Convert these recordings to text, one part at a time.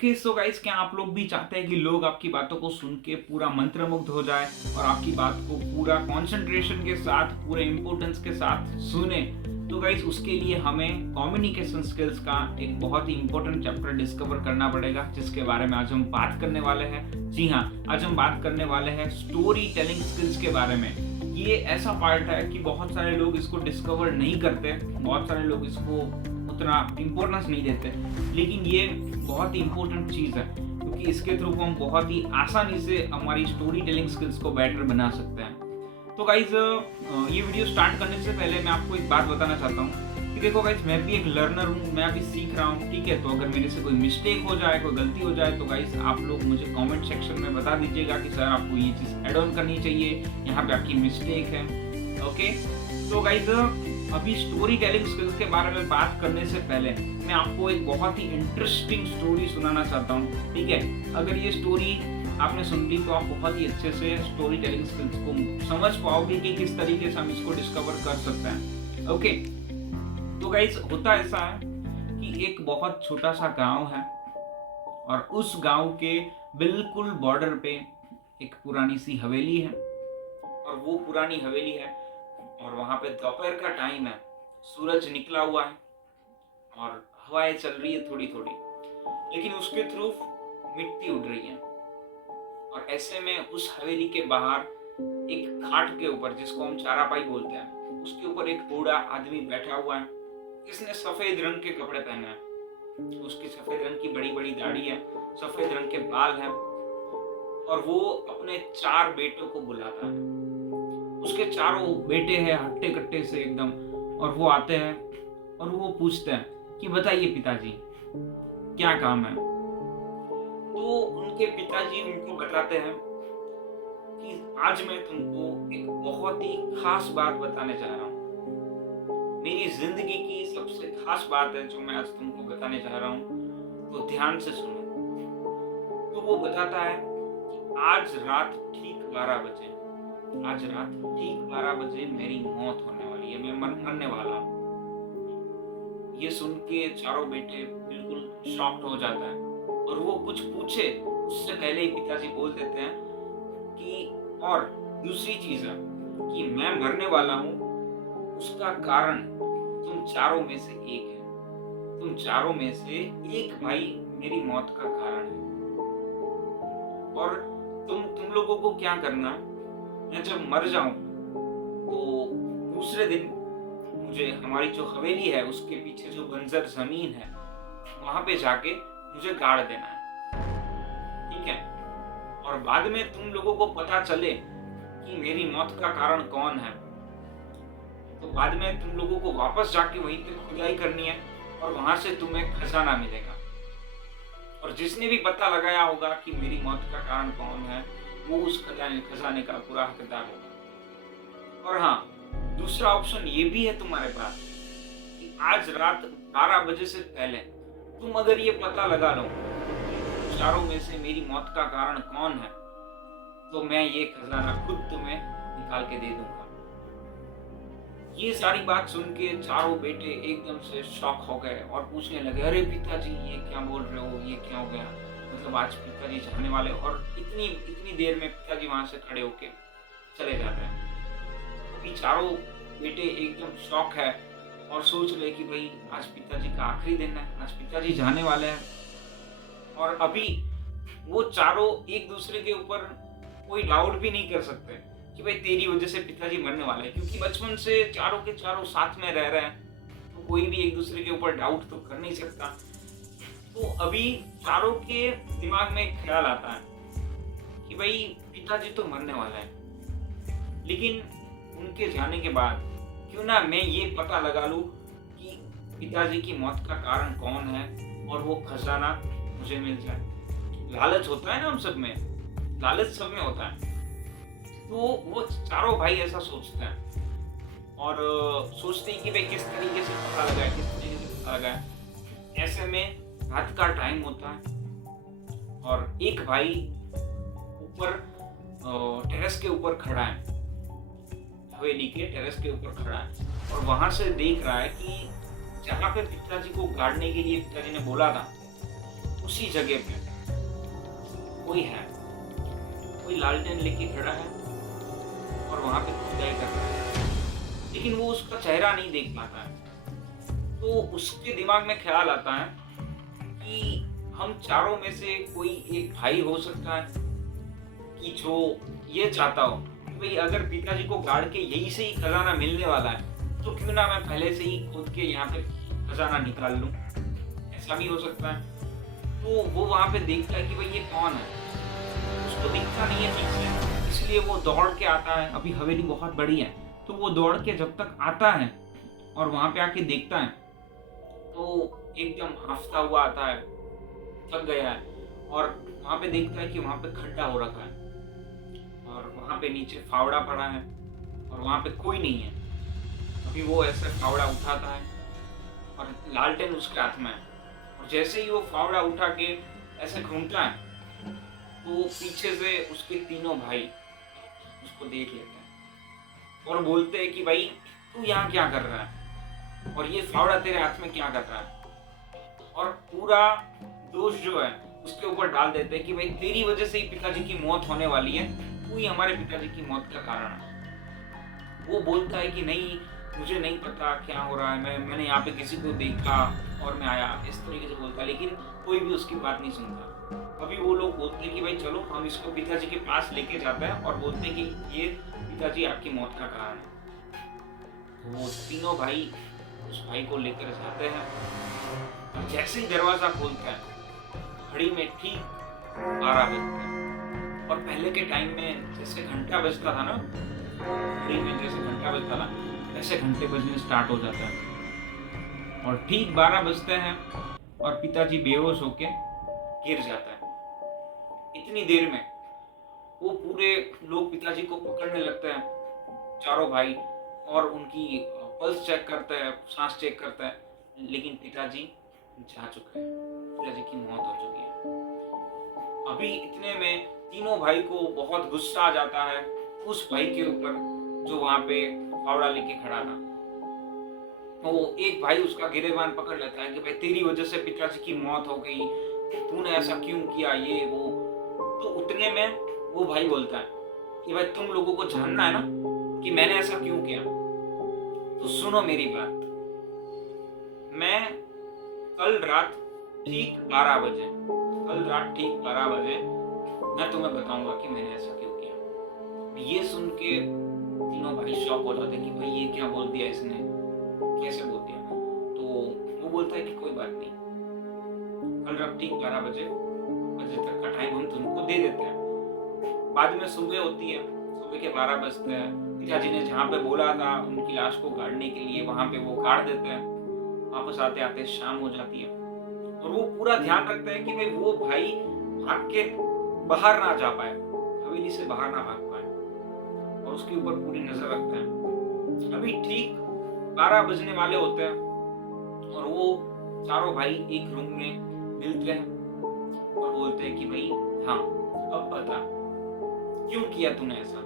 Okay so guys, क्या आप लोग भी चाहते हैं कि लोग आपकी बातों को सुन के पूरा मंत्रमुग्ध हो जाए और आपकी बात को पूरा कंसंट्रेशन के साथ, पूरे इंपॉर्टेंस के साथ सुने? तो गाइस, उसके लिए हमें कम्युनिकेशन स्किल्स का एक बहुत ही इंपॉर्टेंट चैप्टर डिस्कवर करना पड़ेगा, जिसके बारे में आज हम बात करने वाले हैं। जी हाँ, आज हम बात करने वाले हैं स्टोरी टेलिंग स्किल्स के बारे में। ये ऐसा पार्ट है कि बहुत सारे लोग इसको डिस्कवर नहीं करते, बहुत सारे लोग इसको उतना इम्पोर्टेंस नहीं देते, लेकिन ये बहुत ही इम्पोर्टेंट चीज़ है क्योंकि इसके थ्रू हम बहुत ही आसानी से हमारी स्टोरी टेलिंग स्किल्स को बेटर बना सकते हैं। तो गाइज, ये वीडियो स्टार्ट करने से पहले मैं आपको एक बात बताना चाहता हूँ कि देखो गाइज, मैं भी एक लर्नर हूँ, मैं अभी सीख रहा हूँ, ठीक है। तो अगर मेरे से कोई मिस्टेक हो जाए, कोई गलती हो जाए, तो गाइज आप लोग मुझे कमेंट सेक्शन में बता दीजिएगा कि सर आपको ये चीज़ ऐड ऑन करनी चाहिए, यहाँ पे आपकी मिस्टेक है। ओके, तो गाइज अभी स्टोरी टेलिंग स्किल्स के बारे में बात करने से पहले मैं आपको एक बहुत ही इंटरेस्टिंग स्टोरी सुनाना चाहता हूँ, ठीक है। अगर ये स्टोरी आपने सुन ली तो आप बहुत ही अच्छे से स्टोरी टेलिंग स्किल्स को समझ पाओगे कि किस तरीके से हम इसको डिस्कवर कर सकते हैं। ओके, तो गाइज होता ऐसा है कि एक बहुत छोटा सा गांव है और उस गांव के बिल्कुल बॉर्डर पे एक पुरानी सी हवेली है और वो पुरानी हवेली है और वहां पे दोपहर का टाइम है, सूरज निकला हुआ है और हवाएं चल रही है थोड़ी थोड़ी, लेकिन उसके थ्रू मिट्टी उड़ रही है। और ऐसे में उस हवेली के बाहर एक खाट के ऊपर, जिसको हम चारापाई बोलते हैं, उसके ऊपर एक बूढ़ा आदमी बैठा हुआ है। इसने सफेद रंग के कपड़े पहने हैं, उसकी सफेद रंग की बड़ी बड़ी दाढ़ी है, सफेद रंग के बाल हैं और वो अपने 4 बेटों को बुलाता है। उसके चारों बेटे हैं हट्टे कट्टे से एकदम, और वो आते हैं और वो पूछते हैं कि बताइए पिताजी, क्या काम है। तो उनके पिताजी उनको बताते हैं कि आज मैं तुमको एक बहुत ही खास बात बताने जा रहा हूँ, मेरी जिंदगी की सबसे खास बात है जो मैं आज तुमको बताने जा रहा हूँ, तो ध्यान से सुनो। तो वो बताता है कि आज रात ठीक 12 बजे मेरी मौत होने वाली है, मैं मरने वाला हूँ। ये सुन के चारों बेटे बिल्कुल शॉक्ड हो जाता है और वो कुछ पूछे उससे पहले ही पिताजी बोल देते हैं कि और दूसरी चीज है कि मैं मरने वाला हूँ, उसका कारण तुम चारों में से एक है, तुम चारों में से एक भाई मेरी मौत का कारण है। और तुम लोगों को क्या करना, मैं जब मर जाऊं तो दूसरे दिन मुझे हमारी जो हवेली है उसके पीछे जो बंजर जमीन है वहां पे जाके मुझे गाड़ देना है, ठीक है। और बाद में तुम लोगों को पता चले कि मेरी मौत का कारण कौन है, तो बाद में तुम लोगों को वापस जाके वहीं पे खुदाई करनी है और वहां से तुम्हें खजाना मिलेगा। और जिसने भी पता लगाया होगा कि मेरी मौत का कारण कौन है, वो उस खजाने का पूरा हकदार होगा। और हाँ, दूसरा ऑप्शन ये भी है तुम्हारे पास कि आज रात 12 बजे से पहले तुम अगर ये पता लगा लो चारों में से मेरी मौत का कारण कौन है, तो मैं ये खजाना खुद तुम्हें निकाल के दे दूंगा। ये सारी बात सुन के चारों बेटे एकदम से शॉक हो गए और पूछने लगे, अरे पिताजी ये क्या बोल रहे हो, ये क्या हो गया, मतलब आज पिताजी जाने वाले। और इतनी देर में पिताजी वहां से खड़े होके चले जाते हैं। अभी चारों बेटे एकदम शॉक है और सोच रहे कि भाई आज पिताजी का आखिरी दिन है, आज पिताजी जाने वाले हैं। और अभी वो चारों एक दूसरे के ऊपर कोई डाउट भी नहीं कर सकते कि भाई तेरी वजह से पिताजी मरने वाले हैं, क्योंकि बचपन से चारों के चारों साथ में रह रहे हैं, तो कोई भी एक दूसरे के ऊपर डाउट तो कर नहीं सकता। तो अभी चारों के दिमाग में एक ख्याल आता है कि भाई पिताजी तो मरने वाला है, लेकिन उनके जाने के बाद क्यों ना मैं ये पता लगा लूं कि पिताजी की मौत का कारण कौन है और वो खजाना मुझे मिल जाए। लालच होता है ना, हम सब में लालच, सब में होता है। तो वो चारों भाई ऐसा सोचते हैं और सोचते हैं कि भाई किस तरीके से पता लगाए, किस तरीके से पता लगाए। ऐसे में रात का टाइम होता है और एक भाई ऊपर टेरेस के ऊपर खड़ा है, हवेली के टेरेस के ऊपर खड़ा है और वहां से देख रहा है कि जहाँ पे पिताजी को गाड़ने के लिए पिताजी ने बोला था, उसी जगह पे कोई है, कोई लालटेन लेके खड़ा है और वहां पे खुदाई कर रहा है, लेकिन वो उसका चेहरा नहीं देख पाता है। तो उसके दिमाग में ख्याल आता है कि हम चारों में से कोई एक भाई हो सकता है कि जो ये चाहता हो कि भाई अगर पिताजी को गाड़ के यहीं से ही खजाना मिलने वाला है तो क्यों ना मैं पहले से ही खुद के यहाँ पे खजाना निकाल लूं। ऐसा भी हो सकता है। तो वो वहां पे देखता है कि भाई ये कौन है, उसको दिखता नहीं है ठीक से, इसलिए वो दौड़ के आता है। अभी हवेली बहुत बड़ी है, तो वो दौड़ के जब तक आता है और वहां पे आके देखता है तो एकदम हांफता हुआ आता है, थक गया है, और वहां पे देखता है कि वहां पे खड्डा हो रखा है और वहां पे नीचे फावड़ा पड़ा है और वहां पे कोई नहीं है। अभी वो ऐसे फावड़ा उठाता है और लालटेन उसके हाथ में है, और जैसे ही वो फावड़ा उठा के ऐसे घूमता है तो पीछे से उसके तीनों भाई उसको देख लेते हैं और बोलते हैं कि भाई तू यहाँ क्या कर रहा है और ये फावड़ा तेरे हाथ में क्या कर रहा है, और पूरा दोष जो है उसके ऊपर डाल देते हैं कि भाई तेरी वजह से ही पिताजी की मौत होने वाली है, तू ही हमारे पिताजी की मौत का कारण है। वो बोलता है कि नहीं, मुझे नहीं पता क्या हो रहा है, मैंने यहाँ पे किसी को देखा और मैं आया, इस तरीके से बोलता है, लेकिन कोई भी उसकी बात नहीं सुनता। अभी वो लोग बोलते हैं कि भाई चलो हम इसको पिताजी के पास लेके जाते हैं और बोलते हैं कि ये पिताजी आपकी मौत का कारण है। वो तीनों भाई उस भाई को लेकर जाते हैं और जैसे ही दरवाजा खोलता है घड़ी में ठीक 12 बजते हैं। और पहले के टाइम में जैसे घंटा बजता था ना, घड़ी में जैसे घंटा बजता था ऐसे घंटे बजने स्टार्ट हो जाता है और ठीक 12 बजते हैं और पिताजी बेहोश होके गिर जाता है। इतनी देर में वो पूरे लोग पिताजी को पकड़ने लगते हैं, चारों भाई, और उनकी पल्स चेक करते हैं, सांस चेक करता है, लेकिन पिताजी जा चुके हैं, पिताजी की मौत हो चुकी है। अभी इतने में तीनों भाई को बहुत गुस्सा आ जाता है उस भाई के ऊपर जो वहां पे फावड़ा लेके खड़ा था। तो एक भाई उसका गिरेबान पकड़ लेता है कि भाई तेरी वजह से पिताजी की मौत हो गई, तूने ऐसा क्यों किया, ये वो। तो उतने में वो भाई बोलता है कि भाई तुम लोगों को जानना है ना कि मैंने ऐसा क्यों किया, तो सुनो मेरी बात। मैं कल रात ठीक 12 बजे मैं तुम्हें बताऊंगा कि मैंने ऐसा क्यों किया। ये सुन के तीनों भाई शॉक हो जाते कि भाई ये क्या बोल दिया इसने, कैसे बोल दिया। तो वो बोलता है कि कोई बात नहीं, कल रात ठीक 12 बजे तक का टाइम हम तुमको दे देते हैं। बाद में सुबह होती है, सुबह के 12 बजते हैं, पिताजी ने जहाँ पे बोला था उनकी लाश को गाड़ने के लिए वहां पे वो गाड़ देते हैं। वापस आते आते शाम हो जाती है और वो पूरा ध्यान रखते हैं कि भाई वो भाई भाग के बाहर ना जा पाए, हवेली से बाहर ना भाग पाए, और उसके ऊपर पूरी नजर रखते हैं। अभी ठीक 12 बजने वाले होते हैं और वो चारों भाई एक रूम में मिलते हैं और बोलते हैं कि भाई हाँ अब बता क्यों किया तूने ऐसा।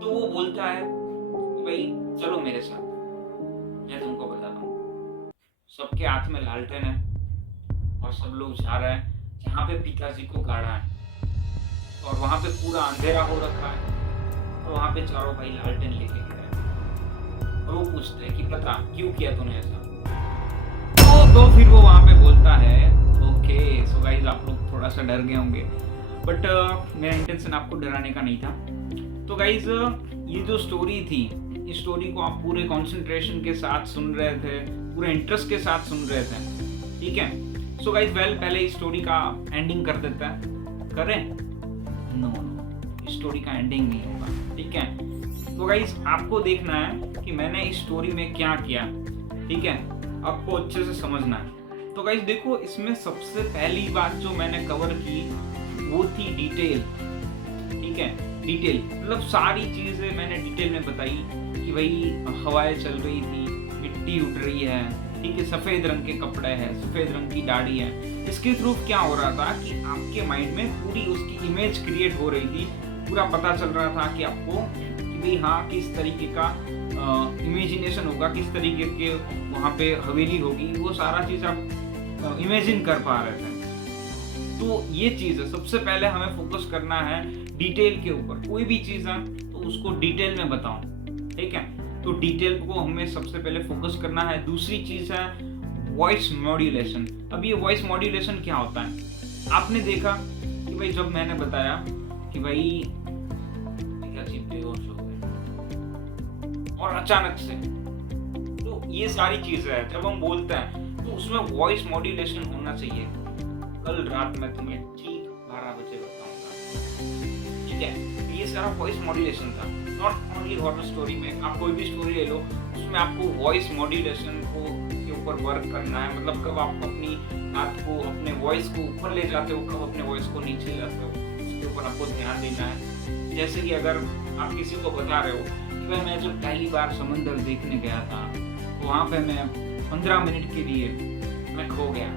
तो वो बोलता है कि भाई चलो मेरे साथ, मैं तुमको बताता हूँ। सबके हाथ में लालटेन है और सब लोग जा रहे हैं जहाँ पे पिताजी को गाड़ा है, और वहां पे पूरा अंधेरा हो रखा है और वहां पे चारों भाई लालटेन लेके गए हैं और वो पूछते हैं कि पता क्यों किया तूने ऐसा। तो फिर वो वहां पे बोलता है ओके सो गाइस, आप लोग थोड़ा सा डर गए होंगे, बट मेरा इंटेंशन आपको डराने का नहीं था। तो गाइस ये जो स्टोरी थी, इस स्टोरी को आप पूरे कंसंट्रेशन के साथ सुन रहे थे, पूरे इंटरेस्ट के साथ सुन रहे थे, ठीक है। सो गाइस पहले इस स्टोरी का एंडिंग कर देते हैं, करें? नो, इस स्टोरी का एंडिंग नहीं होगा, ठीक है। तो गाइस आपको देखना है कि मैंने इस स्टोरी में क्या किया, ठीक है, आपको अच्छे से समझना है। तो गाइस देखो, इसमें सबसे पहली बात जो मैंने कवर की वो थी डिटेल, ठीक है। डिटेल मतलब सारी चीजें मैंने डिटेल में बताई कि भाई हवाएं चल रही थी, मिट्टी उठ रही है, ठीक है, सफेद रंग के कपड़े हैं, सफेद रंग की दाढ़ी है। इसके थ्रू क्या हो रहा था कि आपके माइंड में पूरी उसकी इमेज क्रिएट हो रही थी, पूरा पता चल रहा था कि आपको कि भाई हाँ किस तरीके का इमेजिनेशन होगा, किस तरीके के वहाँ पे हवेली होगी, वो सारा चीज़ आप इमेजिन कर पा रहे थे। तो ये चीज़ है, सबसे पहले हमें फोकस करना है डिटेल के ऊपर। कोई भी चीज़ है तो उसको डिटेल में बताओ, ठीक है? तो डिटेल को हमें सबसे पहले फोकस करना है। दूसरी चीज़ है वॉइस मॉड्यूलेशन। अब ये वॉइस मॉड्यूलेशन क्या होता है? आपने देखा कि भाई जब मैंने बताया कि भाई पिताजी बेहोश हो गए और अचानक से, तो ये सारी चीज़ें हैं जब हम बोलते हैं तो उसमें वॉइस मॉड्यूलेशन होना चाहिए। कल रात मैं तुम्हें ठीक 12 बजे बताऊंगा, ठीक है? ये सारा वॉइस मॉड्यूलेशन था। नॉट ओनली हॉरर स्टोरी में, आप कोई भी स्टोरी ले लो, उसमें आपको वॉइस मॉड्यूलेशन को के ऊपर वर्क करना है। मतलब कब आप अपनी बात को, अपने वॉइस को ऊपर ले जाते हो, कब अपने वॉइस को नीचे ले जाते हो, उसके ऊपर आपको ध्यान देना है। जैसे कि अगर आप किसी को बता रहे हो कि भाई मैं जब पहली बार समंदर देखने गया था, वहाँ पे मैं 15 मिनट के लिए मैं खो गया,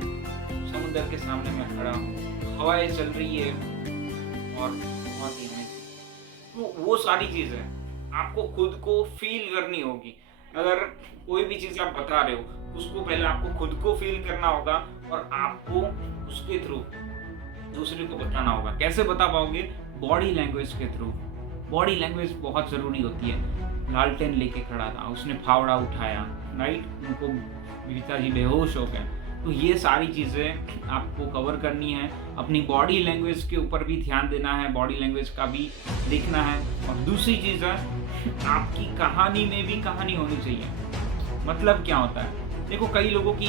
समुद्र के सामने मैं खड़ा हूँ, हवाएं चल रही है और बहुत ही अमेजिंग। तो वो सारी चीज़ें आपको खुद को फील करनी होगी। अगर कोई भी चीज़ आप बता रहे हो, उसको पहले आपको खुद को फील करना होगा और आपको उसके थ्रू दूसरे को बताना होगा। कैसे बता पाओगे? बॉडी लैंग्वेज के थ्रू। बॉडी लैंग्वेज बहुत ज़रूरी होती है। लालटेन लेके खड़ा था, उसने फावड़ा उठाया, राइट? उनको पिताजी बेहोश हो गए। तो ये सारी चीज़ें आपको कवर करनी है। अपनी बॉडी लैंग्वेज के ऊपर भी ध्यान देना है, बॉडी लैंग्वेज का भी देखना है। और दूसरी चीज़ है, आपकी कहानी में भी कहानी होनी चाहिए। मतलब क्या होता है? देखो, कई लोगों की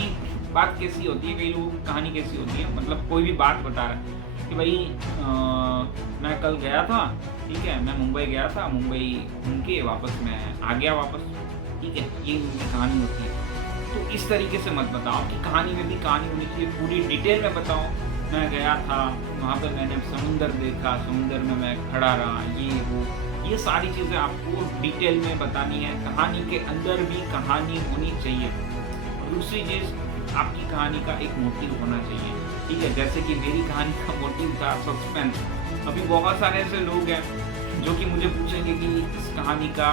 बात कैसी होती है, कई लोगों की कहानी कैसी होती है। मतलब कोई भी बात बता रहा है कि भाई मैं कल गया था, ठीक है, मैं मुंबई गया था, मुंबई घूम के वापस मैं आ गया वापस, ठीक है, ये उनकी कहानी होती है। तो इस तरीके से मत बताओ कि कहानी में भी कहानी होनी चाहिए, पूरी डिटेल में बताओ। मैं गया था, वहाँ पर मैंने समुंदर देखा, समुंदर में मैं खड़ा रहा, ये सारी चीज़ें आपको डिटेल में बतानी है। कहानी के अंदर भी कहानी होनी चाहिए। दूसरी चीज़, आपकी कहानी का एक मोटिव होना चाहिए, ठीक है? जैसे कि मेरी कहानी का मोटिव था सस्पेंस। अभी बहुत सारे ऐसे लोग हैं जो कि मुझे पूछेंगे कि इस कहानी का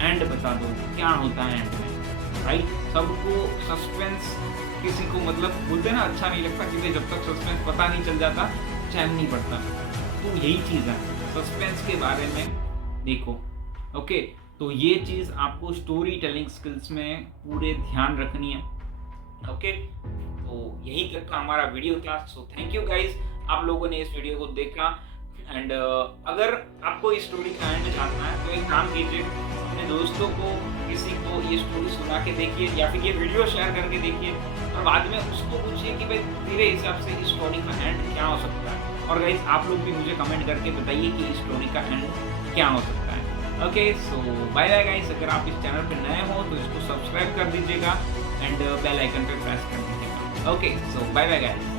एंड बता दो, क्या होता है एंड में, राइट? सबको सस्पेंस, किसी को मतलब बोलते हैं ना, अच्छा नहीं लगता कि जब तक सस्पेंस पता नहीं चल जाता चैन नहीं पड़ता। तो यही चीज़ है, सस्पेंस के बारे में देखो, ओके? तो ये चीज़ आपको स्टोरी टेलिंग स्किल्स में पूरे ध्यान रखनी है, ओके? तो यही तक का हमारा वीडियो था। सो थैंक यू गाइज, आप लोगों ने इस वीडियो को देखा। एंड अगर आपको इस स्टोरी का एंड जानना है तो एक काम कीजिए, अपने दोस्तों को, किसी को ये स्टोरी सुना के देखिए या फिर ये वीडियो शेयर करके देखिए और बाद में उसको पूछिए कि भाई तेरे हिसाब से इस स्टोरी का एंड क्या हो सकता है। और गाइज आप लोग भी मुझे कमेंट करके बताइए कि इस स्टोरी का एंड क्या हो सकता है। ओके, सो बाय बाय गाइज। अगर आप इस चैनल पर नए हो तो इसको सब्सक्राइब कर दीजिएगा एंड बेल आइकन पे प्रेस कर दीजिएगा। ओके, सो बाय बाय गाइज।